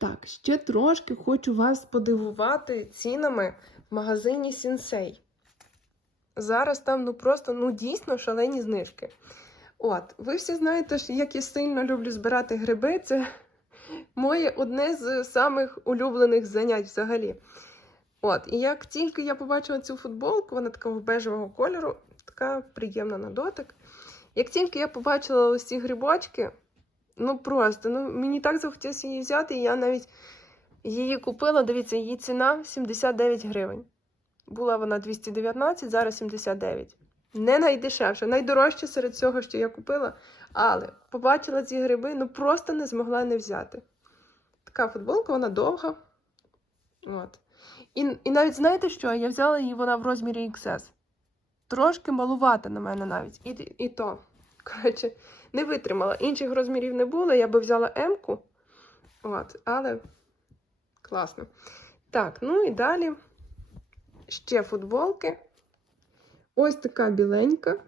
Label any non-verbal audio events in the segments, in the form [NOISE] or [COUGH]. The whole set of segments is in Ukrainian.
Так, ще трошки хочу вас подивувати цінами в магазині Сінсей. Зараз там ну просто ну дійсно шалені знижки. От, ви всі знаєте, як я сильно люблю збирати гриби, це моє одне з самих улюблених занять взагалі. От, і як тільки я побачила цю футболку, вона такого бежевого кольору, така приємна на дотик. Як тільки я побачила ось ці грибочки, ну просто, ну мені так захотілося її взяти, і я навіть її купила. Дивіться, її ціна 79 гривень. Була вона 219, зараз 79. Не найдешевше, найдорожче серед цього, що я купила. Але побачила ці гриби, ну просто не змогла не взяти. Така футболка, вона довга. От. І, і навіть знаєте що? Я взяла її вона в розмірі XS. Трошки малувата на мене навіть. І, і то. Коротше, не витримала. Інших розмірів не було, я би взяла М-ку. Але класно. Так, ну і далі ще футболки. Ось така біленька.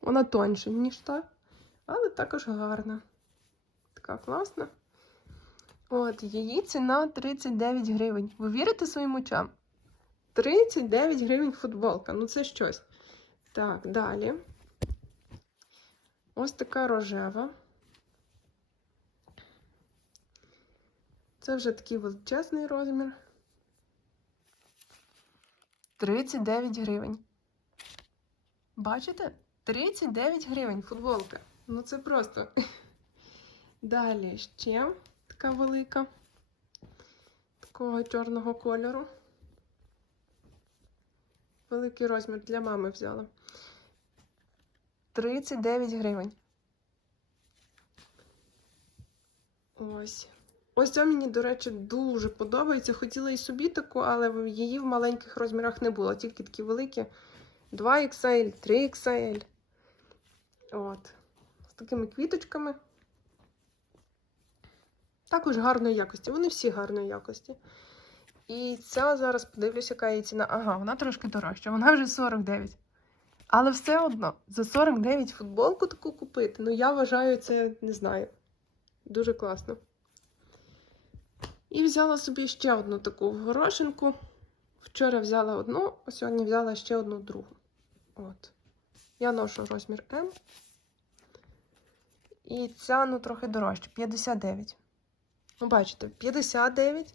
Вона тоньша, ніж та, але також гарна. Така класна. От, її ціна 39 гривень. Ви вірите своїм очам? 39 гривень футболка. Ну це щось. Так, далі. Ось така рожева. Це вже такий величезний розмір. 39 гривень. Бачите? 39 гривень футболка. Ну це просто. Далі ще така велика. Такого чорного кольору. Великий розмір для мами взяла. 39 гривень. Ось. Ось ця мені, до речі, дуже подобається. Хотіла і собі таку, але її в маленьких розмірах не було. Тільки такі великі. 2XL, 3XL. От. З такими квіточками. Також гарної якості. Вони всі гарної якості. І ця зараз подивлюся, яка її ціна. Ага, вона трошки дорожча. Вона вже 49. Але все одно, за 49 футболку таку купити. Ну, я вважаю, це не знаю. Дуже класно. І взяла собі ще одну таку горошинку. Вчора взяла одну, а сьогодні взяла ще одну другу. От. Я ношу розмір М. І ця, ну, трохи дорожче. 59. Ну, бачите, 59,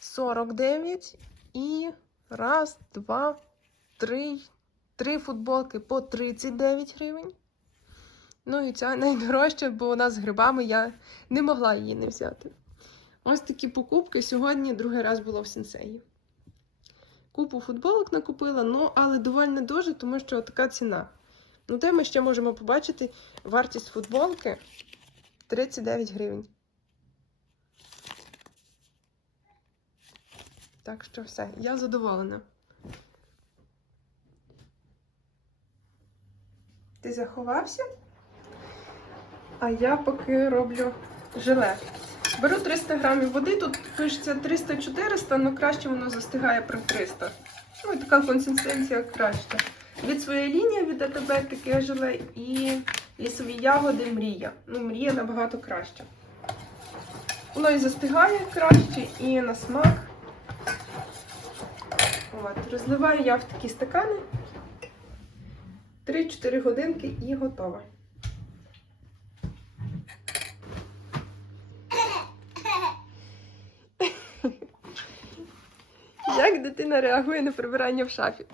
49 і раз, два, три, три футболки по 39 гривень. Ну і ця [LAUGHS] найдорожча, бо вона з грибами, я не могла її не взяти. Ось такі покупки. Сьогодні другий раз була в сенсеї. Купу футболок накупила, ну, але доволі дуже, тому що така ціна. Ну, де ми ще можемо побачити вартість футболки 39 гривень. Так що все, я задоволена. Ти заховався? А я поки роблю желе. Беру 300 грамів води, тут пишеться 300-400, але краще воно застигає при 300. Ну така консистенція краща. Від своєї лінії від АТБ таке желе і лісові ягоди мрія. Ну, мрія набагато краще. Воно і застигає краще, і на смак. От, розливаю я в такі стакани. 3-4 годинки і готова. Як дитина реагує на прибирання в шафі?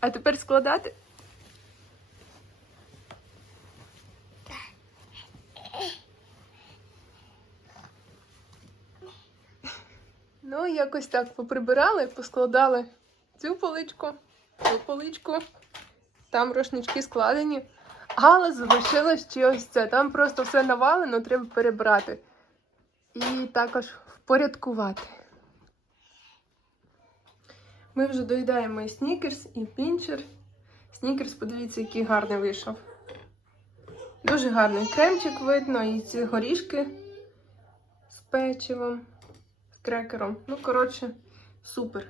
А тепер складати? Ну, якось так поприбирали, поскладали цю поличку, цю поличку. Там рушнички складені. Але залишилось ще ось це. Там просто все навалено, треба перебрати. І також впорядкувати. Ми вже доїдаємо і снікерс, і пінчер. Снікерс, подивіться, який гарний вийшов. Дуже гарний кремчик видно, і ці горішки з печивом, крекером. Ну, коротше, супер.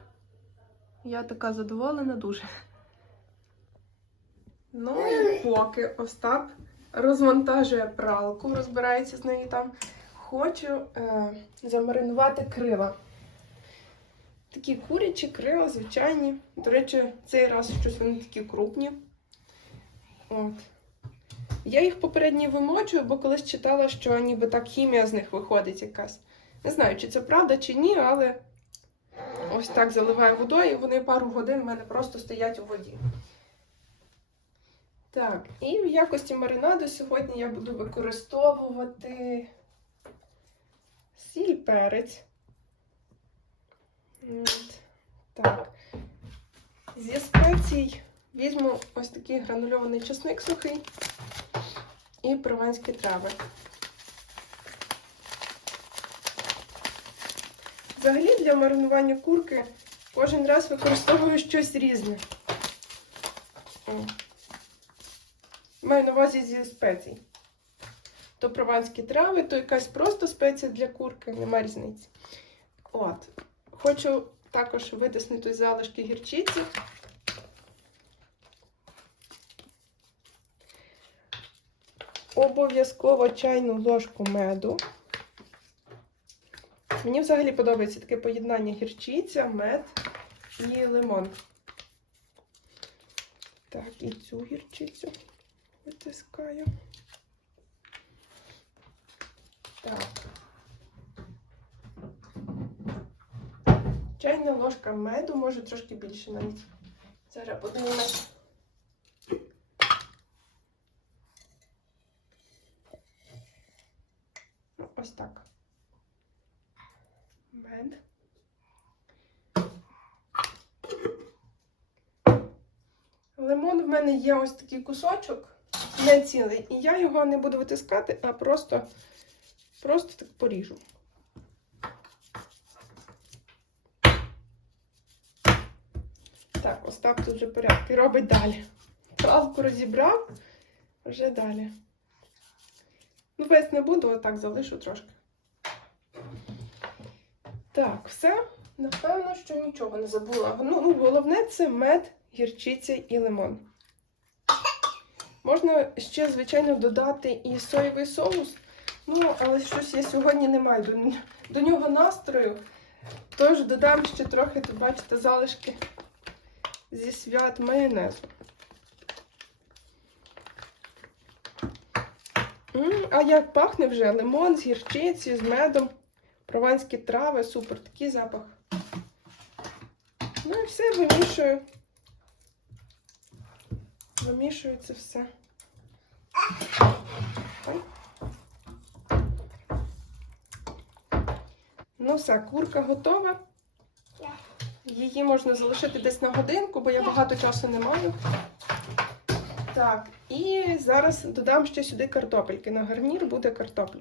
Я така задоволена дуже. Ну і поки Остап розвантажує пралку, розбирається з нею там. Хочу е, замаринувати крила. Такі курячі крила, звичайні. До речі, цей раз щось вони такі крупні. От. Я їх попередньо вимочую, бо колись читала, що ніби так хімія з них виходить якась. Не знаю, чи це правда, чи ні, але ось так заливаю водою, і вони пару годин в мене просто стоять у воді. Так, і в якості маринаду сьогодні я буду використовувати сіль перець. Так. Зі спецій візьму ось такий гранульований чесник сухий і прованські трави. Взагалі для маринування курки кожен раз використовую щось різне. О. Маю на увазі зі спецій. То прованські трави, то якась просто спеція для курки, нема різниці. От. Хочу також витиснути залишки гірчиці. Обов'язково чайну ложку меду. Мені взагалі подобається таке поєднання гірчиця, мед і лимон. Так, і цю гірчицю витискаю. Так. Чайна ложка меду, може трошки більше навіть. Зараз подивимось. Ось так. Мед. Лимон в мене є ось такий кусочок, не цілий, і я його не буду витискати, а просто, просто так поріжу. Так, Остап тут вже порядки робить далі. Травку розібрав, вже далі. Ну, весь не буду, отак залишу трошки. Так, все. Напевно, що нічого не забула. Ну, ну, головне це мед, гірчиця і лимон. Можна ще, звичайно, додати і соєвий соус. Ну, але щось я сьогодні не маю до, до нього настрою. Тож додам ще трохи, тут бачите, залишки зі свят майонезу. М, А як пахне вже лимон з гірчицею, з медом, прованські трави, супер, такий запах. Ну і все вимішую. Вимішую це все. Ну все, курка готова. Її можна залишити десь на годинку, бо я багато часу не маю. Так, і зараз додам ще сюди картопельки. На гарнір буде картопля.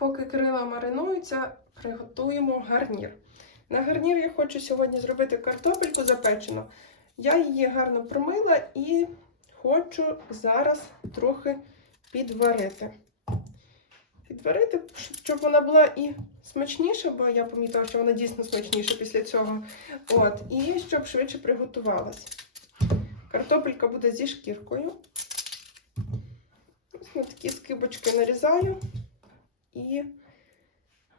Поки крила маринуються, приготуємо гарнір. На гарнір я хочу сьогодні зробити картопельку запечену. Я її гарно промила і хочу зараз трохи підварити. Підварити, щоб вона була і смачніша, бо я помітила, що вона дійсно смачніша після цього. От, і щоб швидше приготувалась. Картопелька буде зі шкіркою. Ось на такі скибочки нарізаю і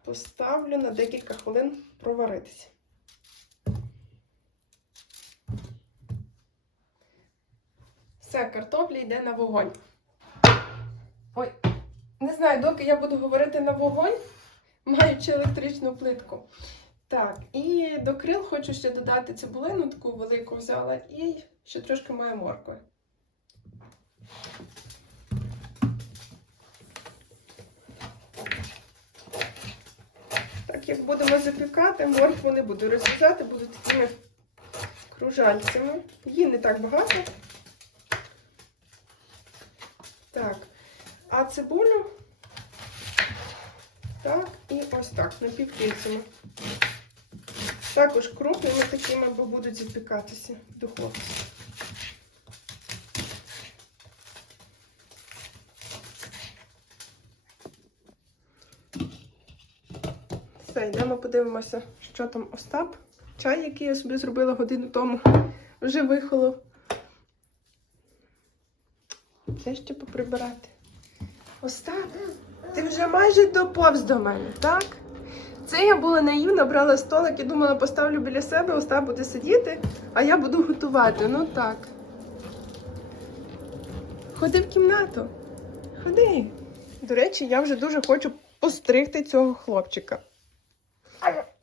поставлю на декілька хвилин проваритися. Все, картопля йде на вогонь. Ой, не знаю, доки я буду говорити на вогонь, маючи електричну плитку. Так, і до крил хочу ще додати цибулину, таку велику взяла, і ще трошки маю моркви. Так, як будемо запікати, моркву не буду розрізати, буду такими кружальцями. Її не так багато. Так, а цибулю так, і ось так, напівкільцями. Також крупними такими, бо будуть запікатися в духовці. Йдемо подивимося, що там Остап. Чай, який я собі зробила годину тому, вже вихолов. Де ще поприбирати? Остап, ти вже майже доповз до мене, так? Це я була наївна, брала столик і думала, поставлю біля себе, Остап буде сидіти, а я буду готувати. Ну так. Ходи в кімнату. Ходи. До речі, я вже дуже хочу постригти цього хлопчика.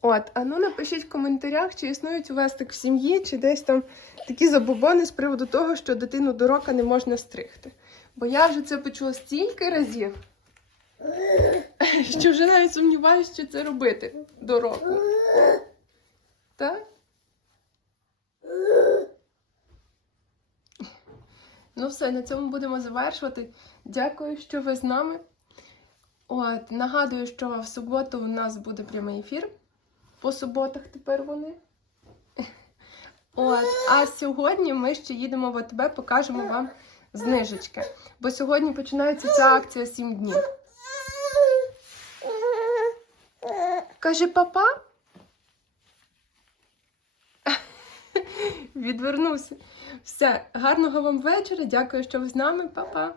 От, а ну напишіть в коментарях, чи існують у вас так в сім'ї, чи десь там такі забобони з приводу того, що дитину до року не можна стригти. Бо я вже це почула стільки разів, що вже навіть сумніваюся, що це робити до року. Так? Ну все, на цьому будемо завершувати. Дякую, що ви з нами. От, нагадую, що в суботу у нас буде прямий ефір. По суботах тепер вони. От, а сьогодні ми ще їдемо в АТБ, покажемо вам знижечки. Бо сьогодні починається ця акція 7 днів. Каже папа. Відвернувся. Все, гарного вам вечора. Дякую, що ви з нами, Па-па.